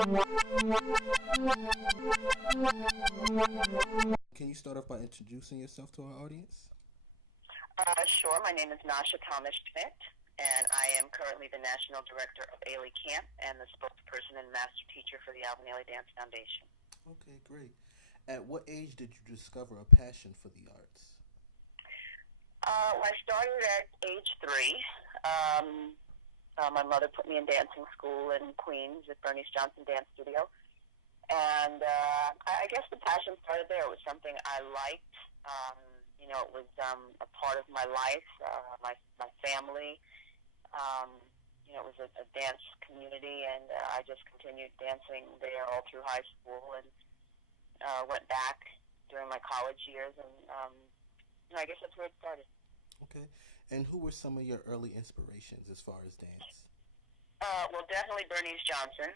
Can you start off by introducing yourself to our audience? Sure. My name is Nasha Schmitt, and I am currently the National Director of Ailey Camp and the spokesperson and master teacher for the Alvin Ailey Dance Foundation. Okay, great. At what age did you discover a passion for the arts? Well, I started at age 3. My mother put me in dancing school in Queens at Bernice Johnson Dance Studio. And I guess the passion started there. It was something I liked. It was a part of my life, my family. It was a dance community, and I just continued dancing there all through high school and went back during my college years. And I guess that's where it started. Okay. And who were some of your early inspirations as far as dance? Well, definitely Bernice Johnson.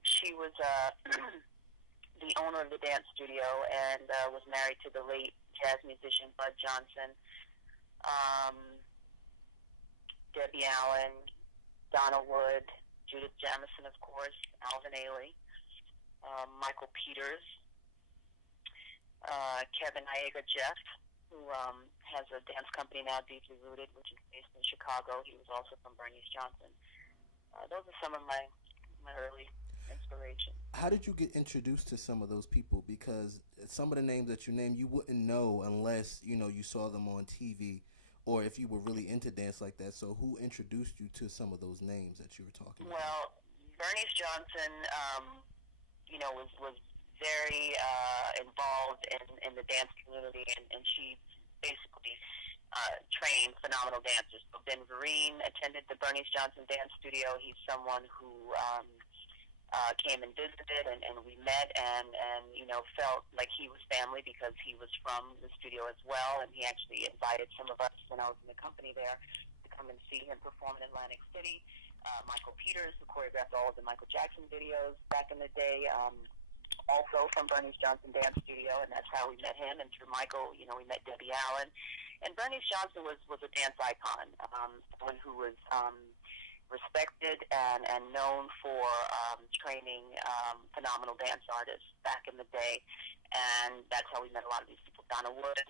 She was the owner of the dance studio and was married to the late jazz musician Bud Johnson. Debbie Allen, Donna Wood, Judith Jamison, of course, Alvin Ailey, Michael Peters, Kevin Iega Jeff, who has a dance company now, Deeply Rooted, which is based in Chicago. He was also from Bernice Johnson. Those are some of my early inspiration. How did you get introduced to some of those people? Because some of the names that you named, you wouldn't know unless you saw them on TV, or if you were really into dance like that. So, who introduced you to some of those names that you were talking about? Well, Bernice Johnson, was very involved in the dance community, and she basically trained phenomenal dancers. So Ben Vereen attended the Bernice Johnson Dance Studio. He's someone who came and visited, and we met, and felt like he was family because he was from the studio as well, and he actually invited some of us when I was in the company there to come and see him perform in Atlantic City. Michael Peters, who choreographed all of the Michael Jackson videos back in the day, also from Bernice Johnson Dance Studio, and that's how we met him. And through Michael, we met Debbie Allen. And Bernice Johnson was a dance icon, someone who was respected and known for training phenomenal dance artists back in the day. And that's how we met a lot of these people. Donna Wood,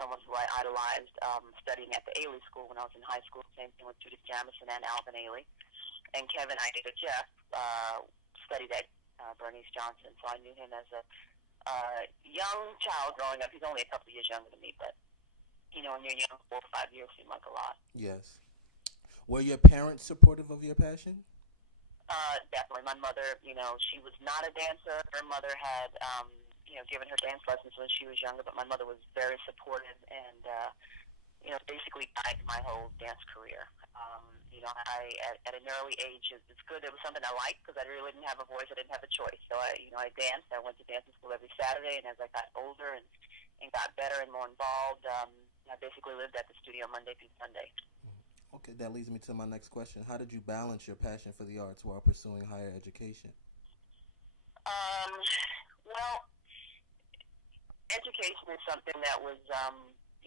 someone who I idolized, studying at the Ailey School when I was in high school. Same thing with Judith Jamison and Alvin Ailey. And Kevin Iega Jeff studied at Bernice Johnson, so I knew him as a young child growing up. He's only a couple of years younger than me, but when you're young, 4 or 5 years seem like a lot. Yes. Were your parents supportive of your passion? Definitely. My mother, she was not a dancer. Her mother had, given her dance lessons when she was younger, but my mother was very supportive and, basically guided my whole dance career. I at an early age, it's good. It was something I liked because I really didn't have a voice. I didn't have a choice. So I danced. I went to dancing school every Saturday, and as I got older and got better and more involved, I basically lived at the studio Monday through Sunday. Okay, that leads me to my next question. How did you balance your passion for the arts while pursuing higher education? Well, education is something that was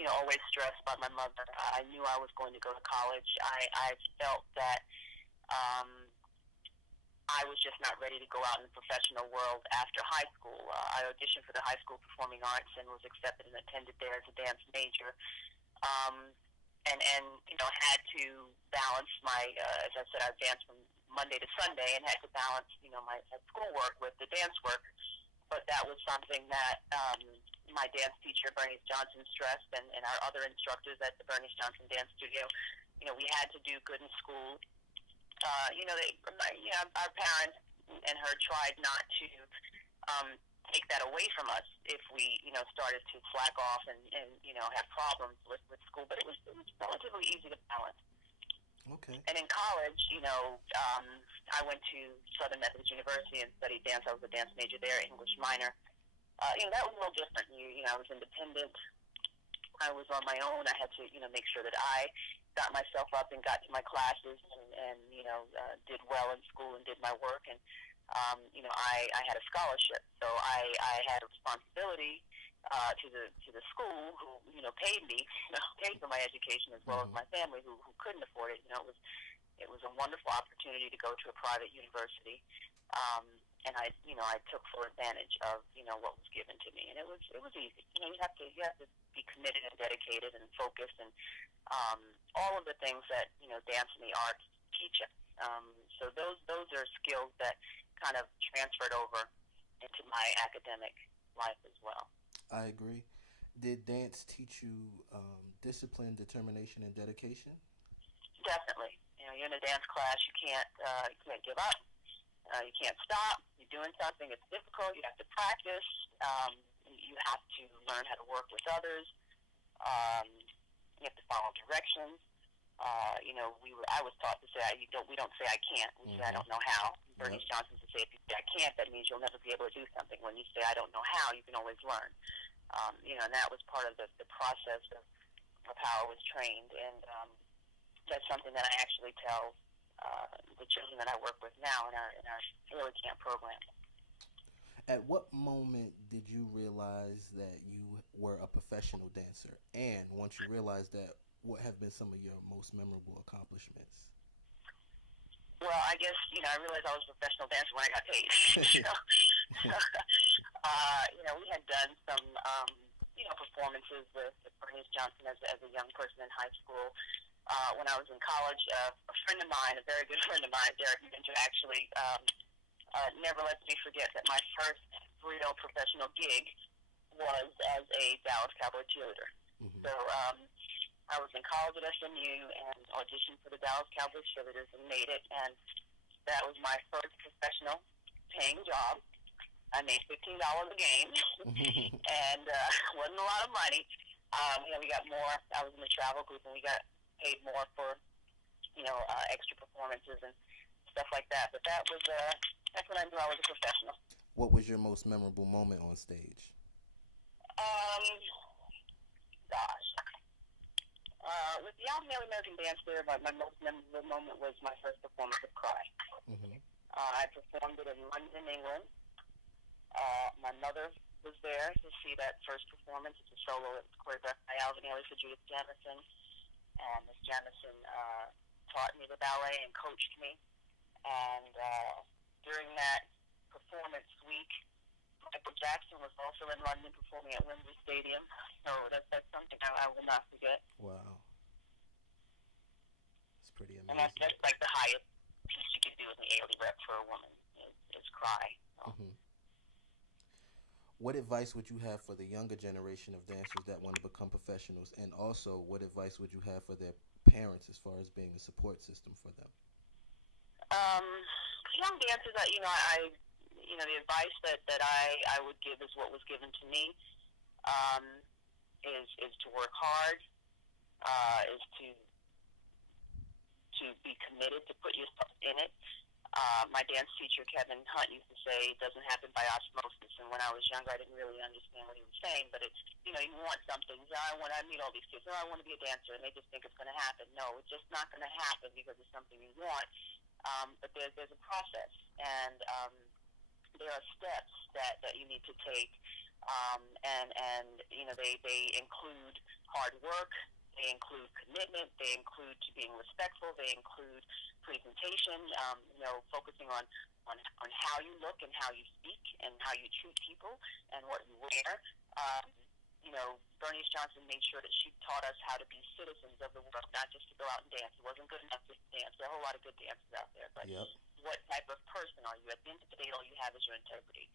always stressed by my mother. I knew I was going to go to college. I felt that I was just not ready to go out in the professional world after high school. I auditioned for the High School Performing Arts and was accepted and attended there as a dance major. And had to balance my, as I said, I danced from Monday to Sunday and had to balance, my schoolwork with the dance work. But that was something that my dance teacher, Bernice Johnson, stressed, and our other instructors at the Bernice Johnson Dance Studio. We had to do good in school. Our parents and her tried not to take that away from us if we, started to slack off and have problems with school. But it was relatively easy to balance. Okay. And in college, I went to Southern Methodist University and studied dance. I was a dance major there, English minor. That was a little different. I was independent. I was on my own. I had to, make sure that I got myself up and got to my classes and did well in school and did my work. And, I had a scholarship. So I had a responsibility to the school who, paid me, paid for my education as well as my family who couldn't afford it. It was a wonderful opportunity to go to a private university. Um, and I took full advantage of, what was given to me, and it was easy. You have to be committed and dedicated and focused, and all of the things that dance and the arts teach us. So those are skills that kind of transferred over into my academic life as well. I agree. Did dance teach you discipline, determination, and dedication? Definitely. You're in a dance class. You can't give up. You can't stop. You're doing something. It's difficult. You have to practice. You have to learn how to work with others. You have to follow directions. I was taught to say we don't say I can't. We say I don't know how. Bernice Johnson would say if you say I can't, that means you'll never be able to do something. When you say I don't know how, you can always learn. And that was part of the process of how I was trained, and that's something that I actually tell the children that I work with now in our early camp program. At what moment did you realize that you were a professional dancer? And once you realized that, what have been some of your most memorable accomplishments? Well, I guess, I realized I was a professional dancer when I got paid. We had done some, performances with Bernice Johnson as a young person in high school. When I was in college, a friend of mine, a very good friend of mine, Derek Minter, actually never lets me forget that my first real professional gig was as a Dallas Cowboy cheerleader. Mm-hmm. So I was in college at SMU and auditioned for the Dallas Cowboy cheerleaders and made it. And that was my first professional paying job. I made $15 a game, and wasn't a lot of money. We got more. I was in the travel group, and we got paid more for, extra performances and stuff like that. But that's when I knew I was a professional. What was your most memorable moment on stage? With the Alvin Ailey American Dance Theater, my most memorable moment was my first performance of Cry. Mm-hmm. I performed it in London, England. My mother was there to see that first performance. It's a solo. It was choreographed by Alvin Ailey for Judith Jamison. And Miss Jamison taught me the ballet and coached me. And during that performance week, Michael Jackson was also in London performing at Wembley Stadium. So that's something I will not forget. Wow. It's pretty amazing. And that's like the highest piece you can do as an Ailey rep for a woman is Cry. So. Mm-hmm. What advice would you have for the younger generation of dancers that want to become professionals? And also, what advice would you have for their parents as far as being a support system for them? Young dancers, the advice that I would give is what was given to me, is to work hard, is to be committed, to put yourself in it. My dance teacher, Kevin Hunt, used to say it doesn't happen by osmosis. And when I was younger, I didn't really understand what he was saying. But it's, you want something. I meet all these kids. I want to be a dancer. And they just think it's going to happen. No, it's just not going to happen because it's something you want. But there's a process. And there are steps that you need to take. They include hard work. They include commitment. They include being respectful. They include presentation. Focusing on how you look and how you speak and how you treat people and what you wear. Bernice Johnson made sure that she taught us how to be citizens of the world, not just to go out and dance. It wasn't good enough to dance. There are a whole lot of good dancers out there, but what type of person are you? At the end of the day, all you have is your integrity.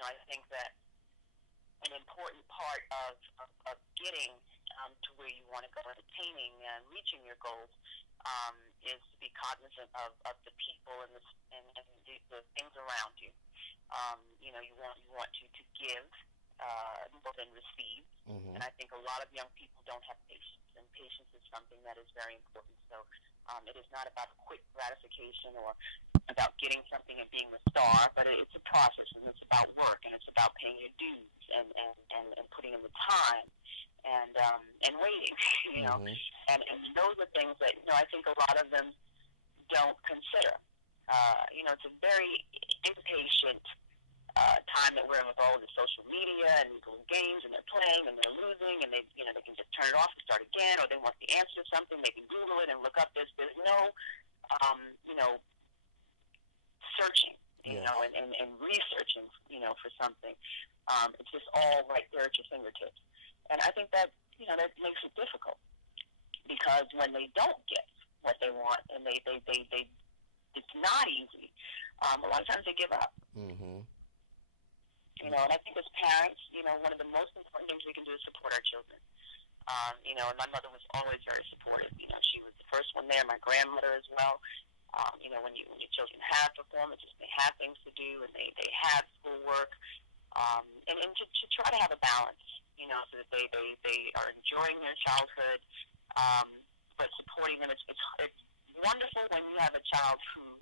I think that an important part of getting to where you want to go and attaining and reaching your goals is to be cognizant of the people and the things around you. You want to give more than receive. Mm-hmm. And I think a lot of young people don't have patience, and patience is something that is very important. So it is not about quick gratification or about getting something and being the star, but it's a process, and it's about work, and it's about paying your dues and putting in the time and waiting, Mm-hmm. And those are things that, I think a lot of them don't consider. It's a very impatient time that we're involved in social media and games, and they're playing and they're losing, and they can just turn it off and start again, or they want the answer to something, they can Google it and look up this. There's no, searching, Yes. and researching, for something. It's just all right there at your fingertips. And I think that, that makes it difficult because when they don't get what they want and they it's not easy, a lot of times they give up. Mm-hmm. And I think as parents, one of the most important things we can do is support our children. And my mother was always very supportive. She was the first one there, my grandmother as well. When your children have performances, they have things to do, and they have schoolwork, and to try to have a balance, so that they are enjoying their childhood, but supporting them. It's wonderful when you have a child who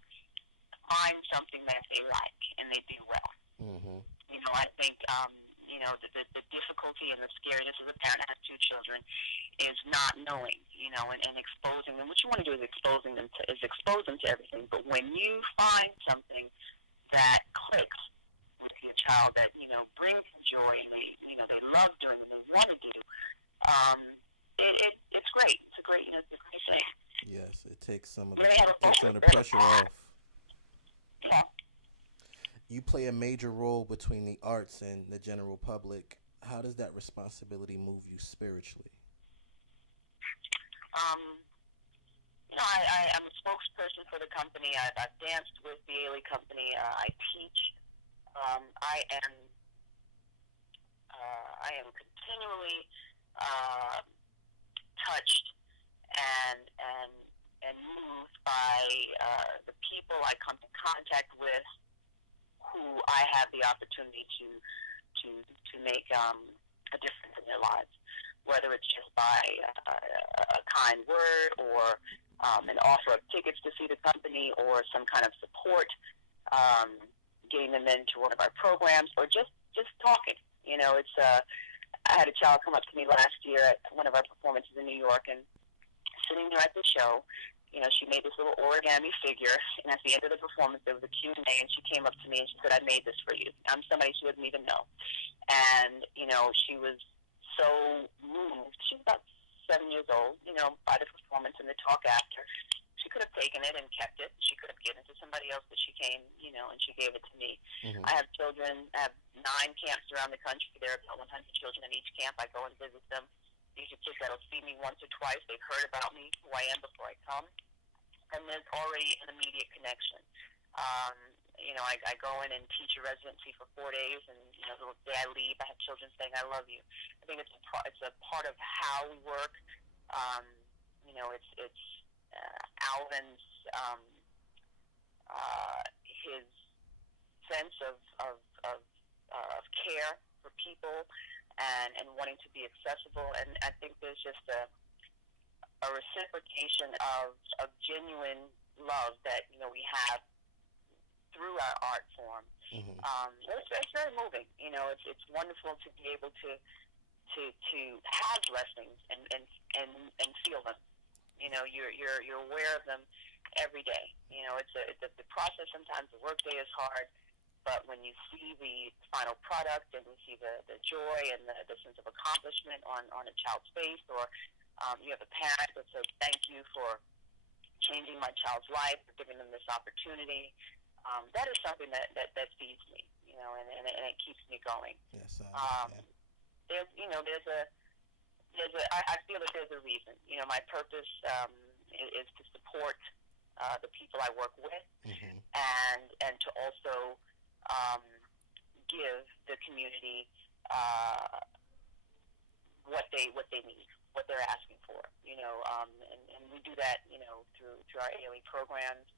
finds something that they like and they do well. Mm-hmm. I think, the difficulty and the scariness as a parent, I have two children, is not knowing, and exposing them. What you want to do is expose them to everything. But when you find something that clicks with your child that, brings them joy and they love doing and they want to do, it's great. It's a great thing. Yes, it takes some of the pressure off. Yeah. You play a major role between the arts and the general public. How does that responsibility move you spiritually? I'm a spokesperson for the company. I've danced with the Ailey Company. I teach. I am continually touched and moved by the people I come in contact with, who I have the opportunity to make a difference in their lives, whether it's just by a kind word or an offer of tickets to see the company or some kind of support, getting them into one of our programs, or just talking. It's I had a child come up to me last year at one of our performances in New York, and sitting there at the show, she made this little origami figure, and at the end of the performance, there was a Q&A, and she came up to me and she said, "I made this for you." I'm somebody she doesn't even know. And, she was so moved. She was about 7 years old, by the performance and the talk after. She could have taken it and kept it. She could have given it to somebody else, but she came, and she gave it to me. Mm-hmm. I have children. I have 9 camps around the country. There are about 100 children in each camp. I go and visit them. These are kids that'll see me once or twice. They've heard about me, who I am, before I come. And there's already an immediate connection. I go in and teach a residency for 4 days, and the day I leave, I have children saying, "I love you." I think it's a part of how we work. It's Alvin's his sense of care for people and wanting to be accessible, and I think there's just a reciprocation of genuine love that we have through our art form. Mm-hmm. It's very moving. It's wonderful to be able to have blessings and feel them. You're aware of them every day. It's the process. Sometimes the workday is hard, but when you see the final product and you see the joy and the sense of accomplishment on a child's face, or you have a parent that says, "Thank you for changing my child's life, for giving them this opportunity," that is something that feeds me, and it keeps me going. Yes, I understand. I feel that there's a reason. My purpose is to support the people I work with, Mm-hmm. and to also give the community what they need, what they're asking for. And we do that, through our ALE programs,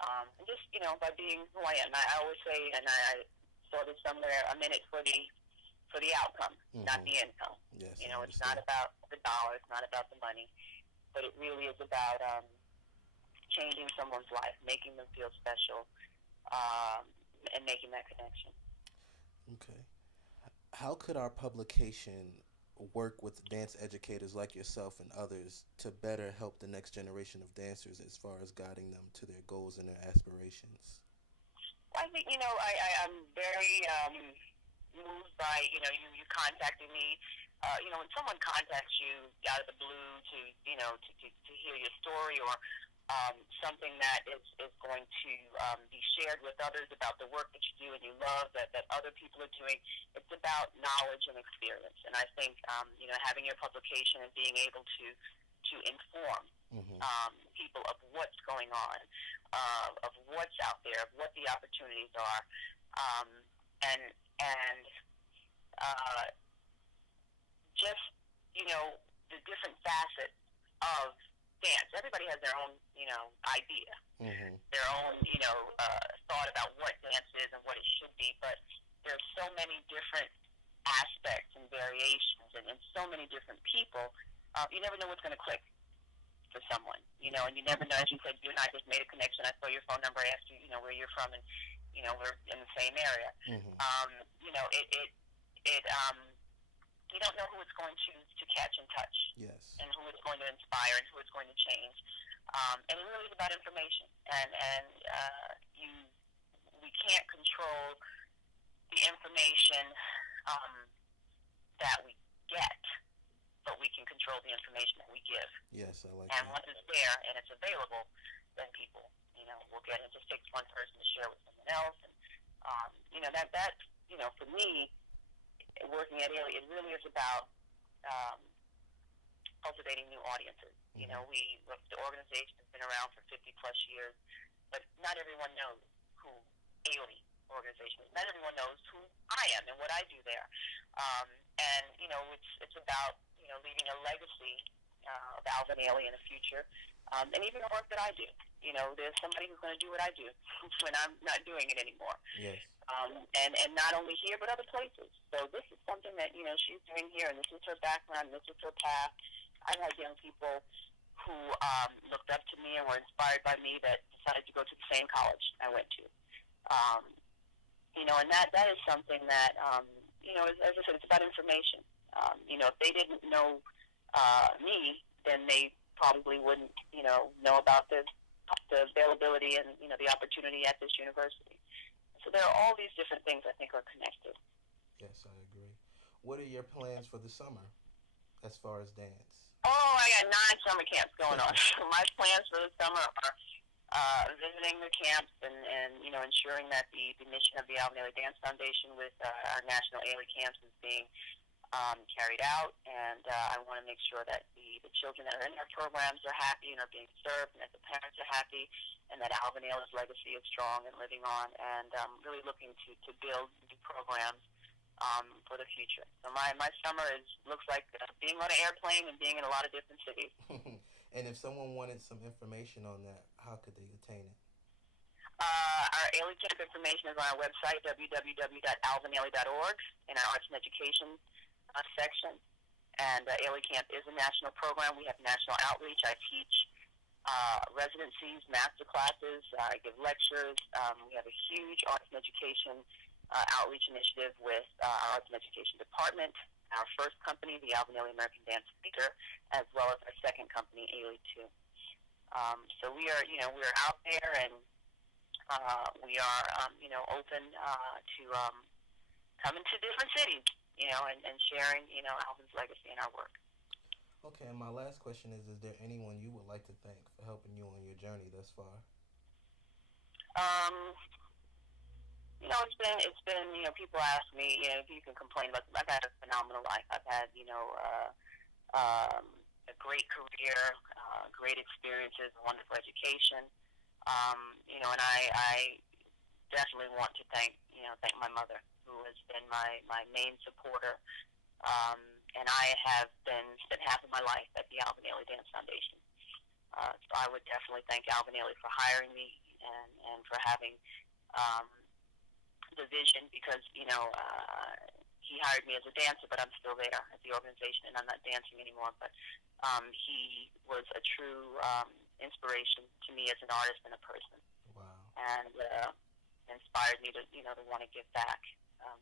and just by being who I am. I always say, and I saw this somewhere, I'm in it for the outcome, Mm-hmm. not the income. Yes, It's not about the dollar, it's not about the money, but it really is about changing someone's life, making them feel special, and making that connection. Okay. How could our publication work with dance educators like yourself and others to better help the next generation of dancers as far as guiding them to their goals and their aspirations? I think, I'm very moved by, you contacting me. When someone contacts you out of the blue to hear your story, or something that is going to be shared with others about the work that you do and you love that other people are doing. It's about knowledge and experience. And I think, having your publication and being able to inform people of what's going on, of what's out there, of what the opportunities are, and just, the different facets of dance. Everybody has their own, idea, their own, thought about what dance is and what it should be, but there's so many different aspects and variations and so many different people, you never know what's going to click for someone, and you never know. As you said, you and I just made a connection. I saw your phone number, I asked you, where you're from, and, we're in the same area. You don't know who it's going to catch and touch. Yes. And who it's going to inspire and who it's going to change. And it really is about information. And we can't control the information that we get, but we can control the information that we give. Yes, I like and that. once it's there and it's available, then people, will get it. It just takes one person to share with someone else. And, that for me, working at Ailey, it really is about cultivating new audiences. The organization has been around for 50 plus years, but not everyone knows who Ailey organization is. Not everyone knows who I am and what I do there. And it's about leaving a legacy of Alvin Ailey in the future, and even the work that I do. There's somebody who's going to do what I do when I'm not doing it anymore. Yes. And not only here, but other places. So this is something that, she's doing here, and this is her background, and this is her path. I've had young people who looked up to me and were inspired by me that decided to go to the same college I went to. And that is something that, as I said, it's about information. If they didn't know me, then they probably wouldn't, know about the availability and, the opportunity at this university. So there are all these different things I think are connected. Yes, I agree. What are your plans for the summer as far as dance? Oh, I got 9 summer camps going on. So my plans for the summer are visiting the camps and ensuring that the mission of the Alvin Ailey Dance Foundation with our National Ailey Camps is being carried out, and I want to make sure that the children that are in our programs are happy and are being served, and that the parents are happy, and that Alvin Ailey's legacy is strong and living on, and really looking to build new programs for the future. So my summer looks like being on an airplane and being in a lot of different cities. And if someone wanted some information on that, how could they attain it? Our Ailey Camp information is on our website, www.alvinailey.org, in our Arts and Education section. And Ailey Camp is a national program. We have national outreach. I teach residencies, master classes. I give lectures. We have a huge arts and education outreach initiative with our Arts and Education Department, our first company, the Alvin Ailey American Dance Theater, as well as our second company, Ailey 2. So we are out there, and we are, open to coming to different cities, and sharing, Alvin's legacy and our work. Okay, and my last question is there anyone you would like to thank for helping you on your journey thus far? It's been, people ask me, if you can complain about, I've had a phenomenal life. I've had, a great career, great experiences, wonderful education, and I definitely want to thank my mother, who has been my main supporter, and I have spent half of my life at the Alvin Ailey Dance Foundation. So I would definitely thank Alvin Ailey for hiring me and for having the vision, because he hired me as a dancer, but I'm still there at the organization, and I'm not dancing anymore. But he was a true inspiration to me as an artist and a person. Wow. And inspired me to to want to give back,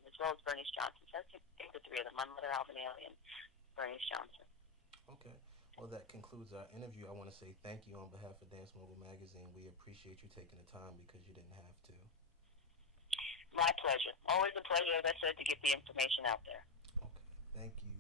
as well as Bernice Johnson. So I think the 3 of them: my mother, Alvin Ailey, and Bernice Johnson. Okay. Well, that concludes our interview. I want to say thank you on behalf of Dance Mogul Magazine. We appreciate you taking the time because you didn't have to. My pleasure. Always a pleasure, as I said, to get the information out there. Okay. Thank you.